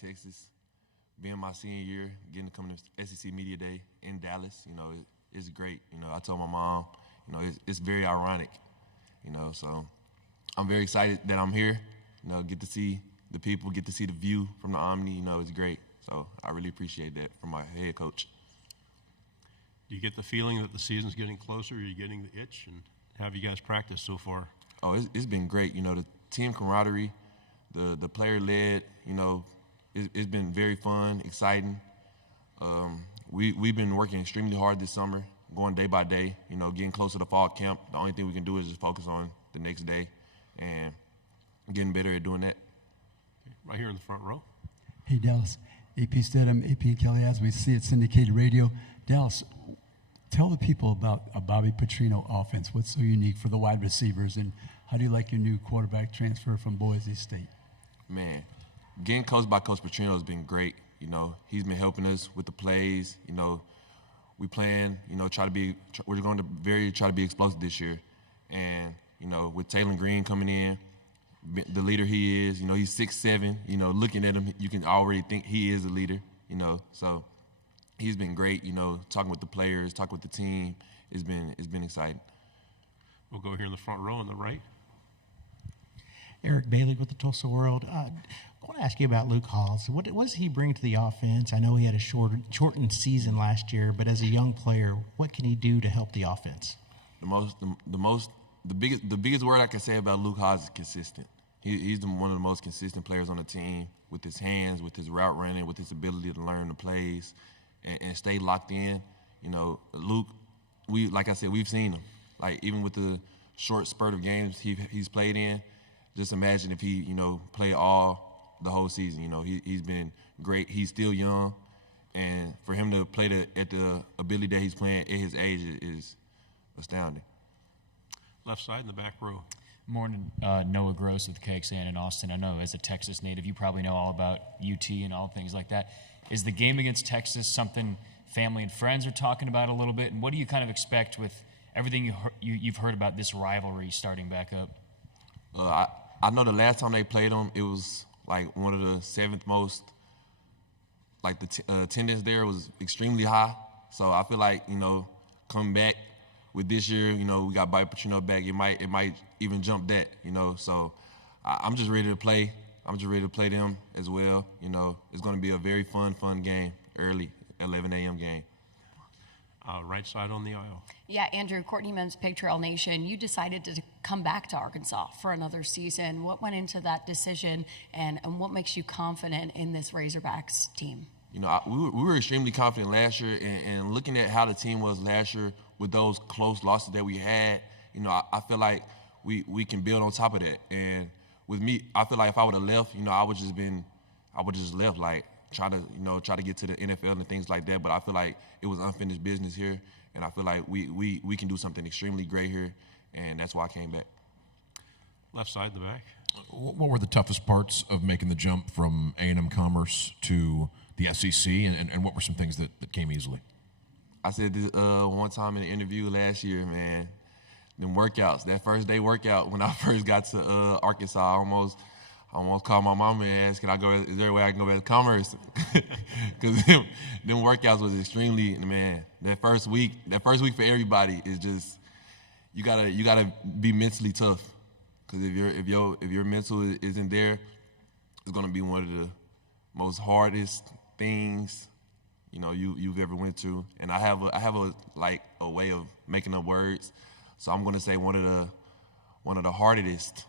Texas. Being my senior year, getting to come to SEC Media Day in Dallas, it's great. I told my mom, it's very ironic, so I'm very excited that I'm here, get to see the people, get to see the view from the Omni, it's great. So I really appreciate that from my head coach. Do you get the feeling that the season's getting closer? Are you getting the itch? And how have you guys practiced so far? Oh, it's been great. The team camaraderie, the player-led, it's been very fun, exciting. We've been working extremely hard this summer, going day by day, getting closer to fall camp. The only thing we can do is just focus on the next day and getting better at doing that. Right here in the front row. Hey, Dallas. AP Stedham, AP and Kelly, as we see it, syndicated radio. Dallas, tell the people about a Bobby Petrino offense. What's so unique for the wide receivers, and how do you like your new quarterback transfer from Boise State? Man, getting coached by Coach Petrino has been great. He's been helping us with the plays. We plan, we're going to try to be explosive this year. And, with Taylor Green coming in, the leader he is, he's 6'7", looking at him, you can already think he is a leader, so he's been great, talking with the players, talking with the team. It's been exciting. We'll go here in the front row on the right. Eric Bailey with the Tulsa World. I want to ask you about Luke Hawes. What does he bring to the offense? I know he had a shortened season last year, but as a young player, what can he do to help the offense? The biggest word I can say about Luke Hawes is consistent. He's one of the most consistent players on the team with his hands, with his route running, with his ability to learn the plays and stay locked in. Luke, like I said, we've seen him. Like, even with the short spurt of games he's played in, just imagine if he, played the whole season. He's been great. He's still young, and for him to play at the ability that he's playing at his age is astounding. Left side in the back row. Morning, Noah Gross with KXAN in Austin. I know as a Texas native, you probably know all about UT and all things like that. Is the game against Texas something family and friends are talking about a little bit? And what do you kind of expect with everything you've heard about this rivalry starting back up? I know the last time they played them, it was like one of the seventh most. Like the attendance there was extremely high. So I feel like coming back with this year, we got Bobby Petrino back. It might even jump that. So I'm just ready to play. I'm just ready to play them as well. It's going to be a very fun game, early 11 a.m. game. Right side on the aisle. Yeah, Andrew, Courtney Mims, Pig Trail Nation, you decided to come back to Arkansas for another season. What went into that decision, and what makes you confident in this Razorbacks team? We were extremely confident last year, and looking at how the team was last year with those close losses that we had, I feel like we can build on top of that. And with me, I feel like if I would have left, I would just left, like try to get to the NFL and things like that. But I feel like it was unfinished business here, and I feel like we can do something extremely great here, and that's why I came back. Left side in the back. What were the toughest parts of making the jump from A&M Commerce to the SEC, and what were some things that came easily? I said this one time in an interview last year, man, them workouts, that first day workout when I first got to Arkansas, I almost called my mama and asked, is there a way I can go back to Commerce? Because them workouts was extremely, man, that first week for everybody is just, you gotta be mentally tough. Because if your mental isn't there, it's gonna be one of the most hardest things you've ever went through. And I have a way of making up words, so I'm gonna say one of the hardest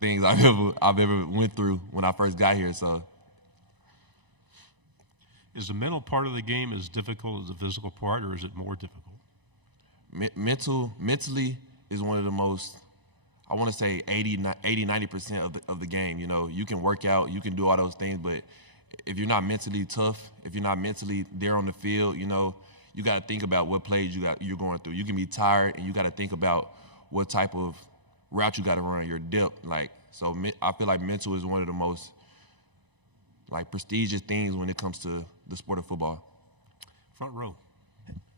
things I've ever went through when I first got here. So, is the mental part of the game as difficult as the physical part, or is it more difficult? Mentally is one of the most. I want to say 80-90% of the game. You can work out, you can do all those things, but if you're not mentally tough, if you're not mentally there on the field, you got to think about what plays you're going through. You can be tired, and you got to think about what type of route you got to run, your depth. So I feel like mental is one of the most prestigious things when it comes to the sport of football. Front row.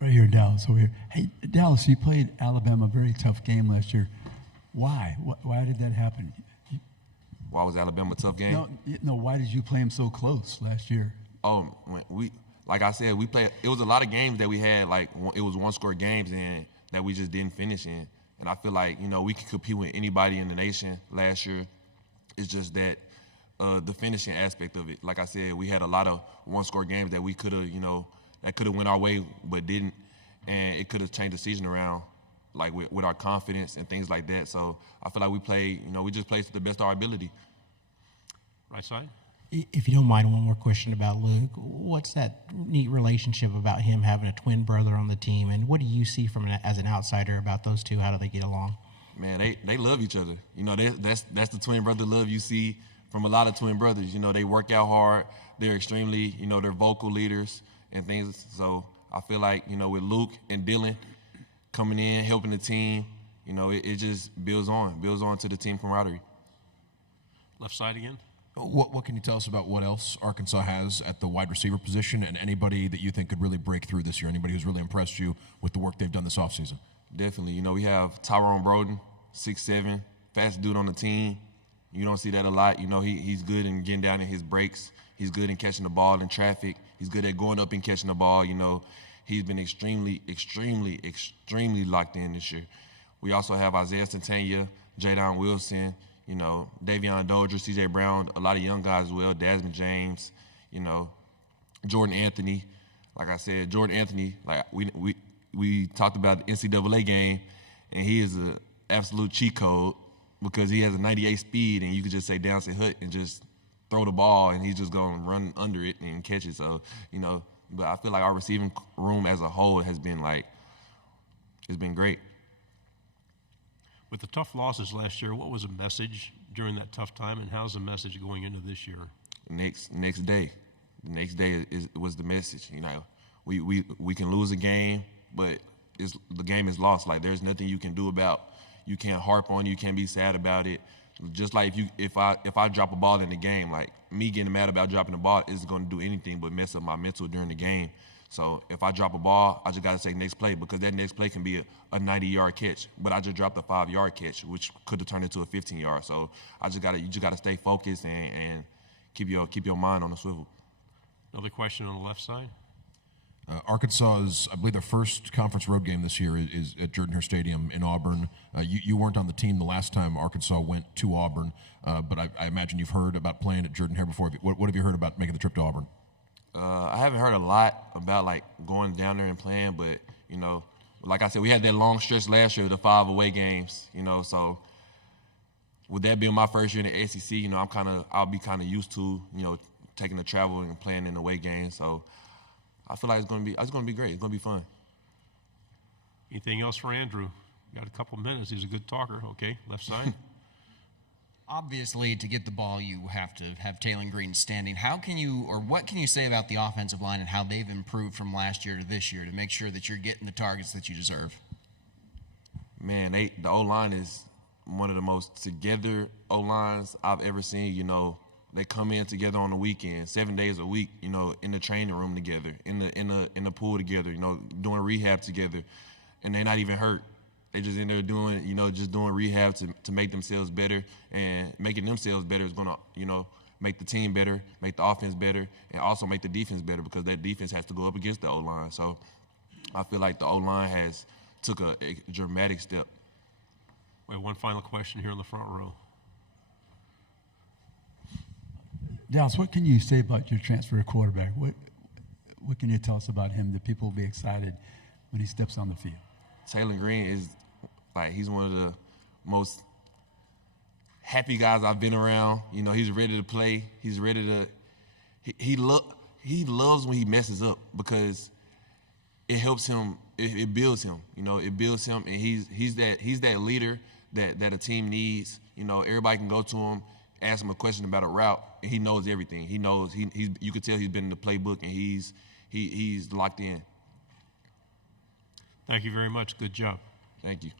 Right here, Dallas, over here. Hey, Dallas, you played Alabama, a very tough game last year. Why? Why did that happen? Why was Alabama a tough game? No. Why did you play him so close last year? Oh, like I said, we played. It was a lot of games that we had, like it was one-score games, and that we just didn't finish in. And I feel like we could compete with anybody in the nation last year. It's just that the finishing aspect of it. Like I said, we had a lot of one-score games that we could have, that could have went our way, but didn't, and it could have changed the season around, like with our confidence and things like that. So I feel like we played. We just played to the best of our ability. Right side. If you don't mind, one more question about Luke. What's that neat relationship about him having a twin brother on the team, and what do you see as an outsider about those two? How do they get along? Man, they love each other. That's the twin brother love you see from a lot of twin brothers. They work out hard. They're extremely, they're vocal leaders and things. So I feel like, with Luke and Dylan coming in, helping the team, it just builds on to the team camaraderie. Left side again. What can you tell us about what else Arkansas has at the wide receiver position, and anybody that you think could really break through this year? Anybody who's really impressed you with the work they've done this offseason? Definitely. We have Tyrone Broden, 6'7", fast dude on the team. You don't see that a lot. He's good in getting down in his breaks. He's good in catching the ball in traffic. He's good at going up and catching the ball. He's been extremely, extremely, extremely locked in this year. We also have Isaiah Santana, Jadon Wilson, Davion Dozier, C.J. Brown, a lot of young guys as well, Desmond James, Jordan Anthony. Like I said, Jordan Anthony, like we talked about the NCAA game, and he is an absolute cheat code because he has a 98 speed, and you could just say down, say hut, and just throw the ball, and he's just going to run under it and catch it. So, but I feel like our receiving room as a whole has been it's been great. With the tough losses last year, what was the message during that tough time, and how's the message going into this year? Next day. The next day was the message. We can lose a game, but the game is lost. Like, there's nothing you can do about. You can't harp on it. You can't be sad about it. Just like if I drop a ball in the game, like me getting mad about dropping the ball isn't going to do anything but mess up my mental during the game. So if I drop a ball, I just got to say next play, because that next play can be a 90-yard catch. But I just dropped a 5-yard catch, which could have turned into a 15-yard. So you just got to stay focused and keep your mind on the swivel. Another question on the left side. Arkansas's, I believe, their first conference road game this year is at Jordan-Hare Stadium in Auburn. You weren't on the team the last time Arkansas went to Auburn, but I imagine you've heard about playing at Jordan-Hare before. What have you heard about making the trip to Auburn? I haven't heard a lot about going down there and playing, but like I said, we had that long stretch last year, the 5 away games. So with that being my first year in the SEC, I'll be kind of used to taking the travel and playing in the away games. So I feel like it's gonna be great. It's gonna be fun. Anything else for Andrew? Got a couple minutes. He's a good talker. Okay, left side. Obviously, to get the ball, you have to have Taylor Green standing. What can you say about the offensive line and how they've improved from last year to this year to make sure that you're getting the targets that you deserve? Man, the O-line is one of the most together O-lines I've ever seen. They come in together on the weekend, 7 days a week, in the training room together, in the pool together, doing rehab together, and they're not even hurt. They just in there doing, doing rehab to make themselves better, and making themselves better is gonna, make the team better, make the offense better, and also make the defense better, because that defense has to go up against the O-line. So I feel like the O-line has took a dramatic step. We have one final question here in the front row. Dallas, what can you say about your transfer quarterback? What can you tell us about him that people will be excited when he steps on the field? Taylor Green is he's one of the most happy guys I've been around. He's ready to play. He's ready to. He loves when he messes up, because it helps him. It builds him. It builds him, and he's that leader that a team needs. Everybody can go to him, ask him a question about a route, and he knows everything. He knows you could tell he's been in the playbook, and he's locked in. Thank you very much. Good job. Thank you.